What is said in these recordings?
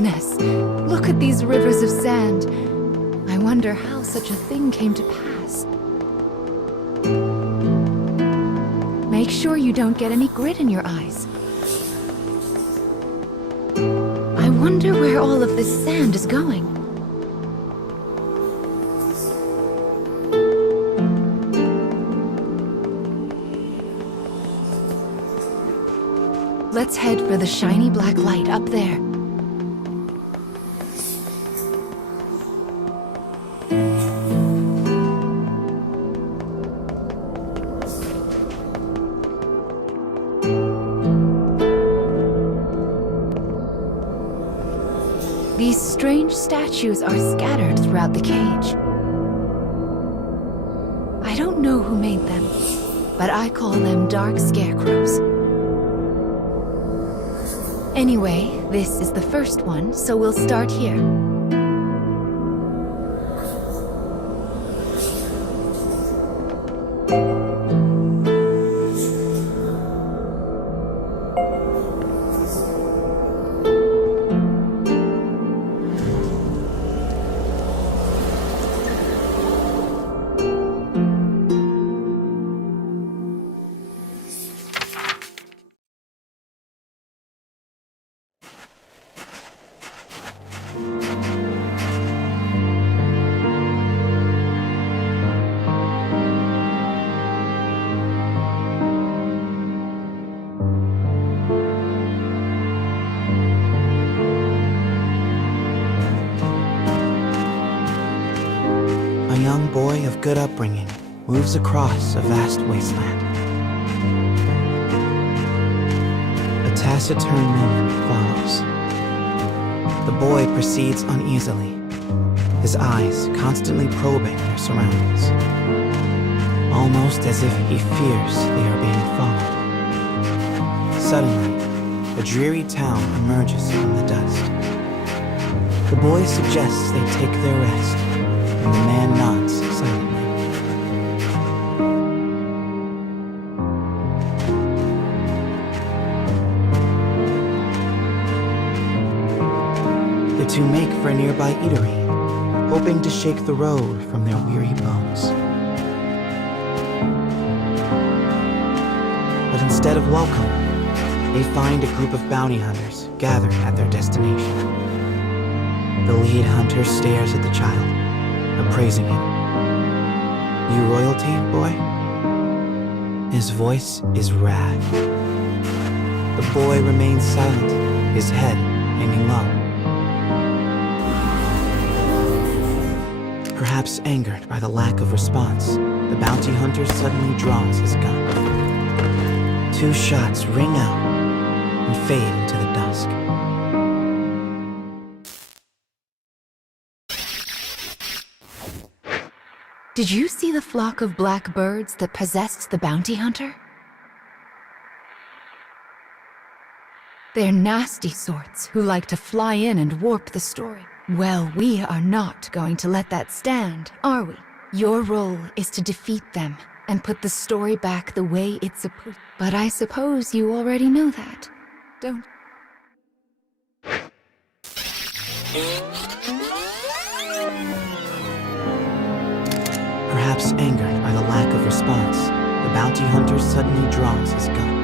goodness! Look at these rivers of sand. I wonder how such a thing came to pass. Make sure you don't get any grit in your eyes. I wonder where all of this sand is going. Let's head for the shiny black light up there. These strange statues are scattered throughout the cage. I don't know who made them, but I call them dark scarecrows. Anyway, this is the first one, so we'll start here. A young boy of good upbringing moves across a vast wasteland. A taciturn mimic follows. The boy proceeds uneasily, his eyes constantly probing their surroundings, almost as if he fears they are being followed. Suddenly, a dreary town emerges from the dust. The boy suggests they take their rest, and the man nods silently. The two make for a nearby eatery, hoping to shake the road from their weary bones. But instead of welcome, they find a group of bounty hunters gathered at their destination. The lead hunter stares at the child, appraising him. "You royalty, boy?" His voice is wrath. The boy remains silent, his head hanging low. Perhaps angered by the lack of response, the bounty hunter suddenly draws his gun. 2 shots ring out and fade into the dusk. Did you see the flock of black birds that possessed the bounty hunter? They're nasty sorts who like to fly in and warp the story. Well, we are not going to let that stand, are we? Your role is to defeat them and put the story back the way it's supposed. But I suppose you already know that, don't you? Perhaps angered by the lack of response, the bounty hunter suddenly draws his gun.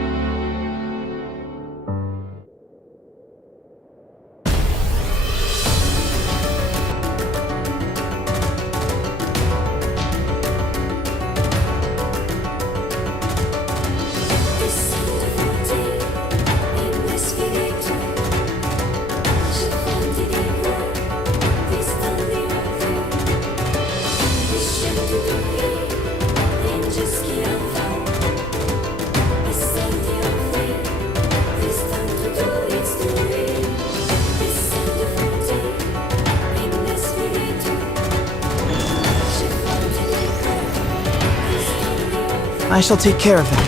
I shall take care of them.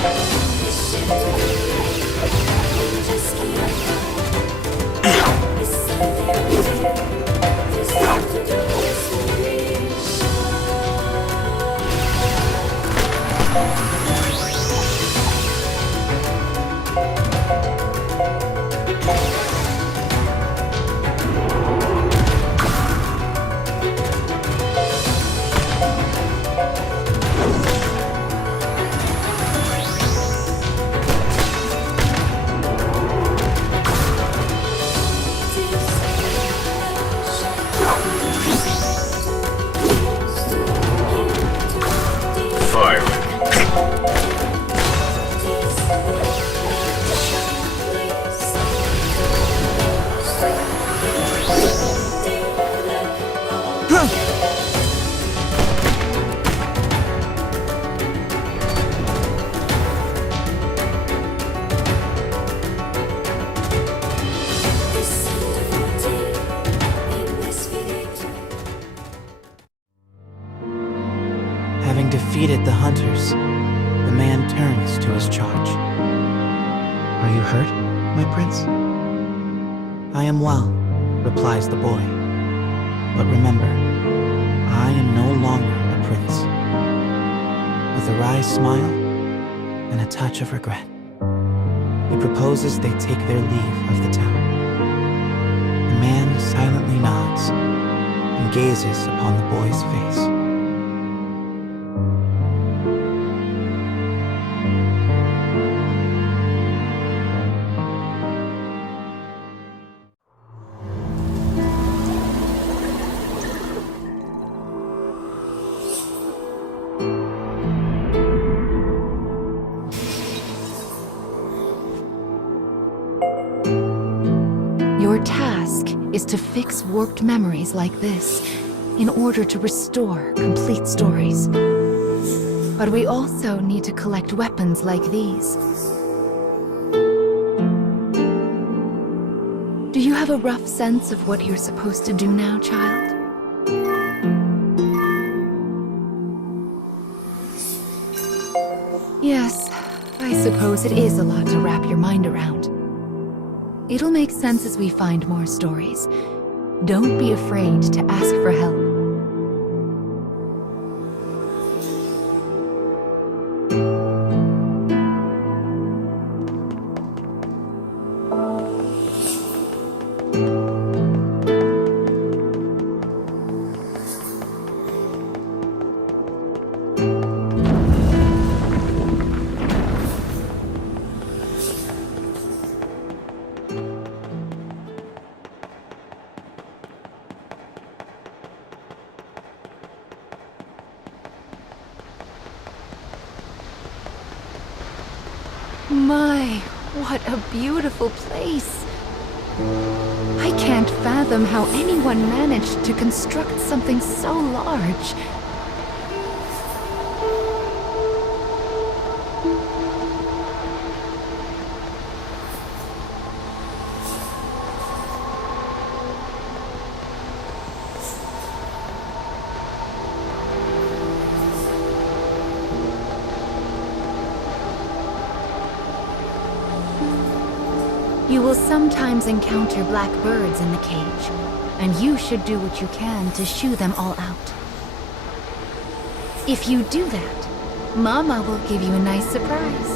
Having defeated the hunters, the man turns to his charge. "Are you hurt, my prince?" "I am well," replies the boy. "But remember, I am no longer a prince." With a wry smile and a touch of regret, he proposes they take their leave of the town. The man silently nods and gazes upon the boy's face. Your task is to fix warped memories like this in order to restore complete stories. But we also need to collect weapons like these. Do you have a rough sense of what you're supposed to do now, child? Yes, I suppose it is a lot to wrap your mind around. It'll make sense as we find more stories. Don't be afraid to ask for help. My, what a beautiful place. I can't fathom how anyone managed to construct something so large. You will sometimes encounter black birds in the cage, and you should do what you can to shoo them all out. If you do that, Mama will give you a nice surprise.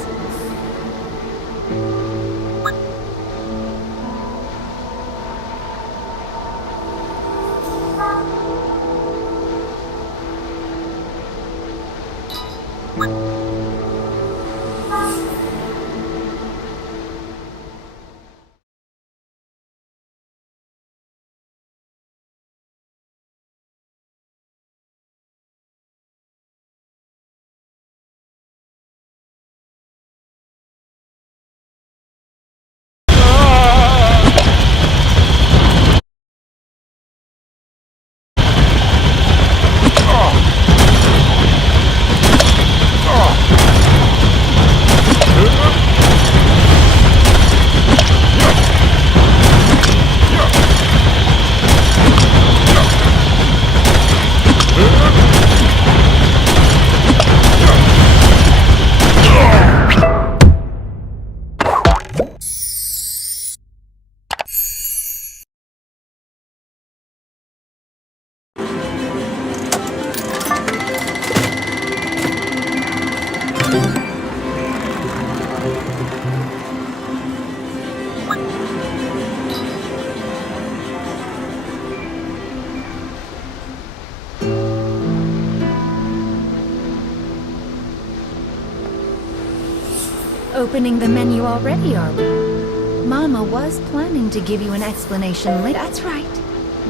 Opening the menu already, are we? Mama was planning to give you an explanation later. That's right.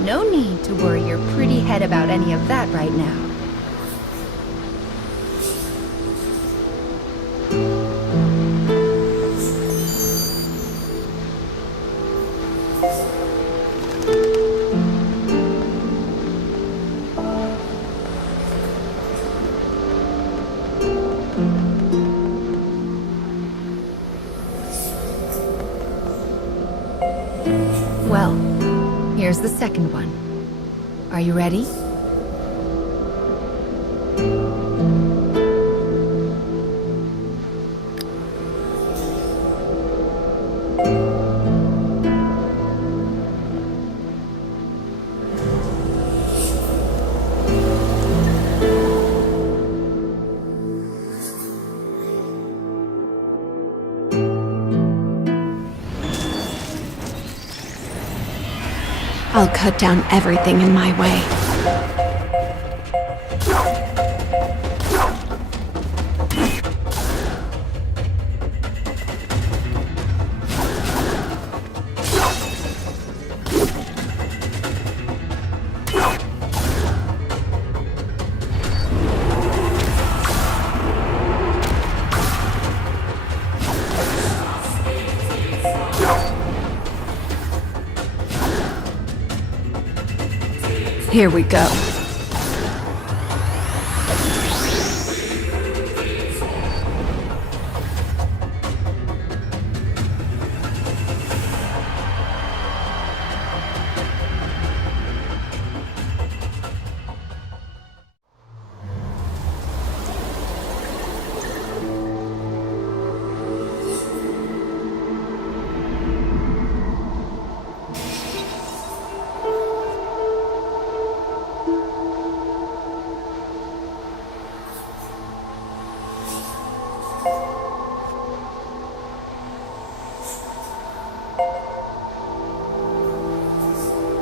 No need to worry your pretty head about any of that right now. Well, here's the second one. Are you ready? I'll cut down everything in my way. Here we go.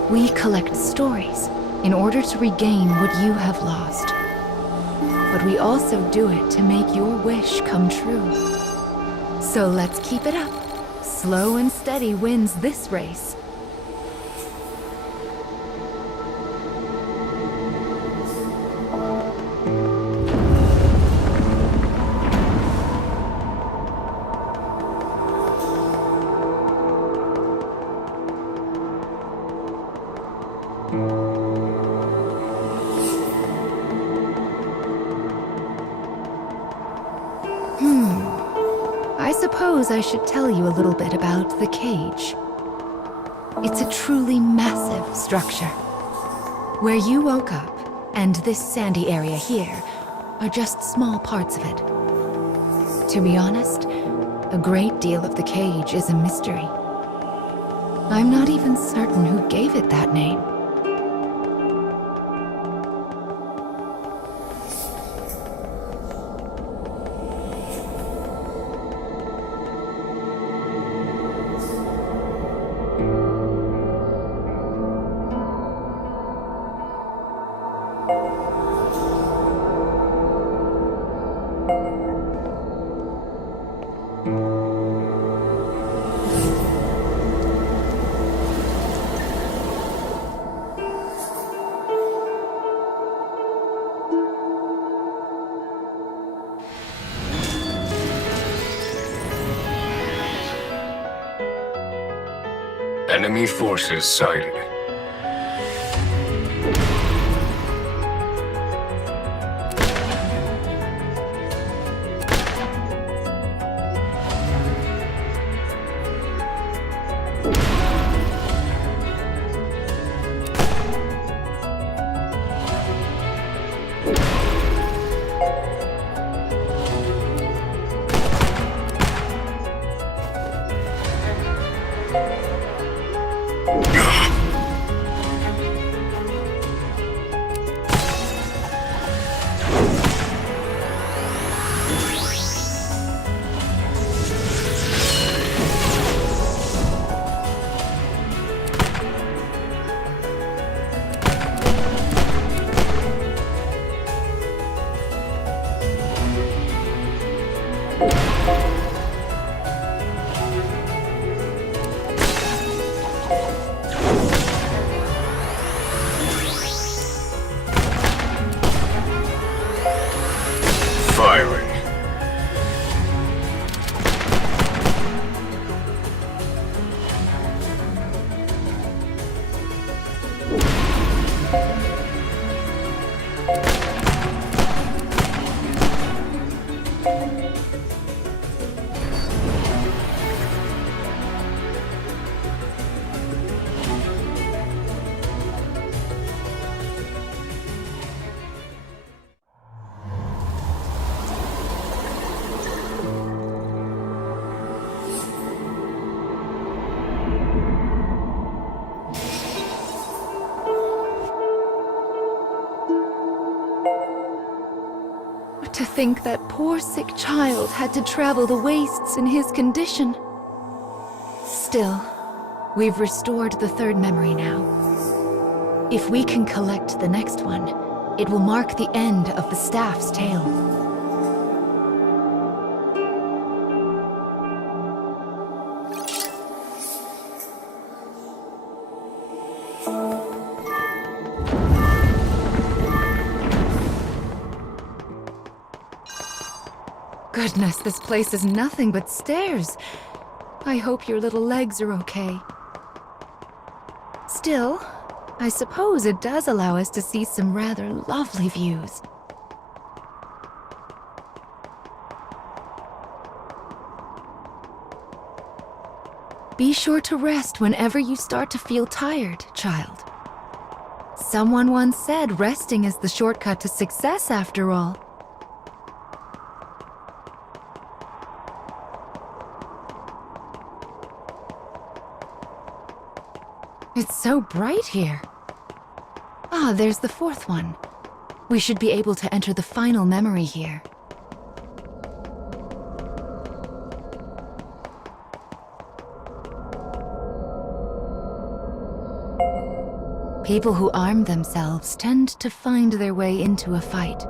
We collect stories in order to regain what you have lost. But we also do it to make your wish come true. So let's keep it up. Slow and steady wins this race. I suppose I should tell you a little bit about the cage. It's a truly massive structure. Where you woke up, and this sandy area here, are just small parts of it. To be honest, a great deal of the cage is a mystery. I'm not even certain who gave it that name. Enemy forces sighted. Firing. To think that poor sick child had to travel the wastes in his condition. Still, we've restored the third memory now. If we can collect the next one, it will mark the end of the staff's tale. Goodness, this place is nothing but stairs. I hope your little legs are okay. Still, I suppose it does allow us to see some rather lovely views. Be sure to rest whenever you start to feel tired, child. Someone once said resting is the shortcut to success after all. It's so bright here. Ah, there's the fourth one. We should be able to enter the final memory here. People who arm themselves tend to find their way into a fight.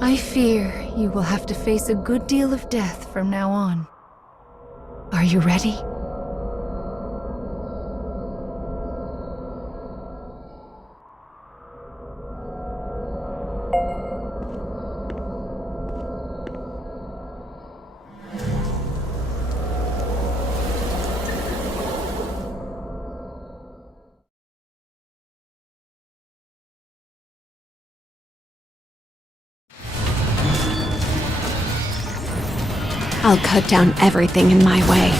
I fear you will have to face a good deal of death from now on. Are you ready? I'll cut down everything in my way.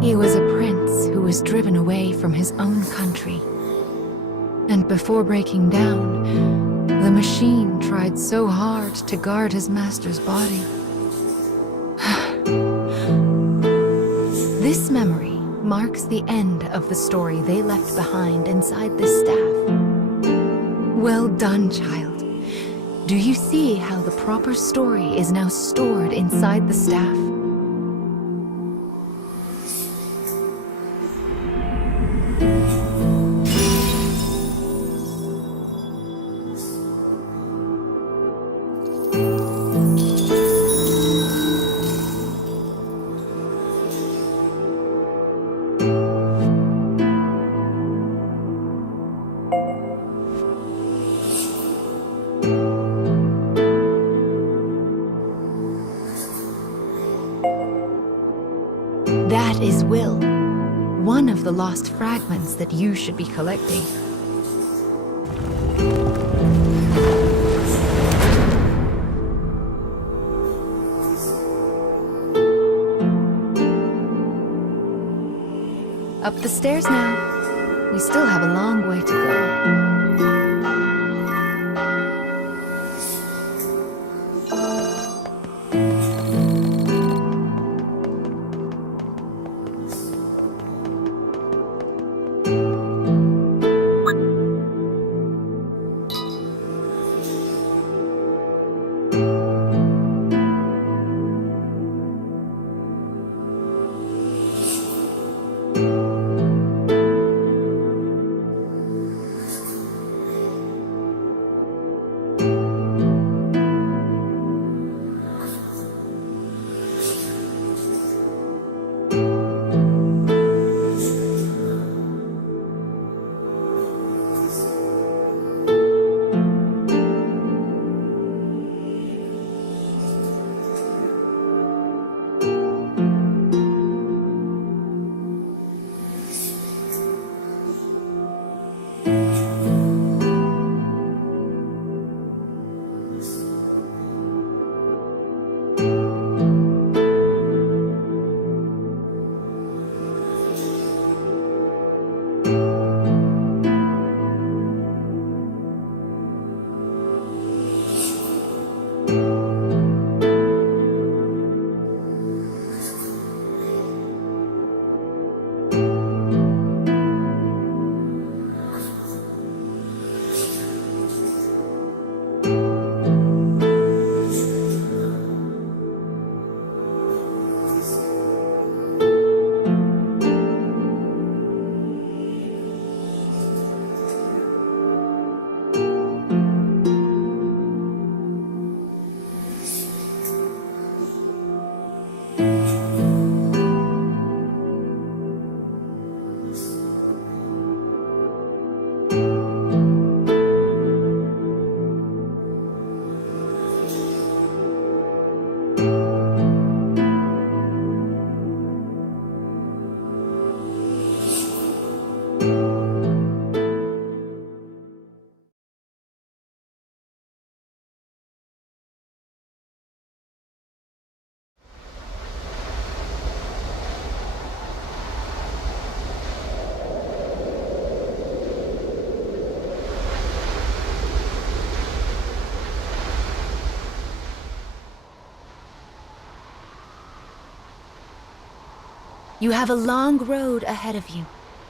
He was a prince who was driven away from his own country. And before breaking down, the machine tried so hard to guard his master's body. This memory marks the end of the story they left behind inside this staff. Well done, child. Do you see how the proper story is now stored inside the staff? That is Will, one of the lost fragments that you should be collecting. Up the stairs now. We still have a long way to go. You have a long road ahead of you.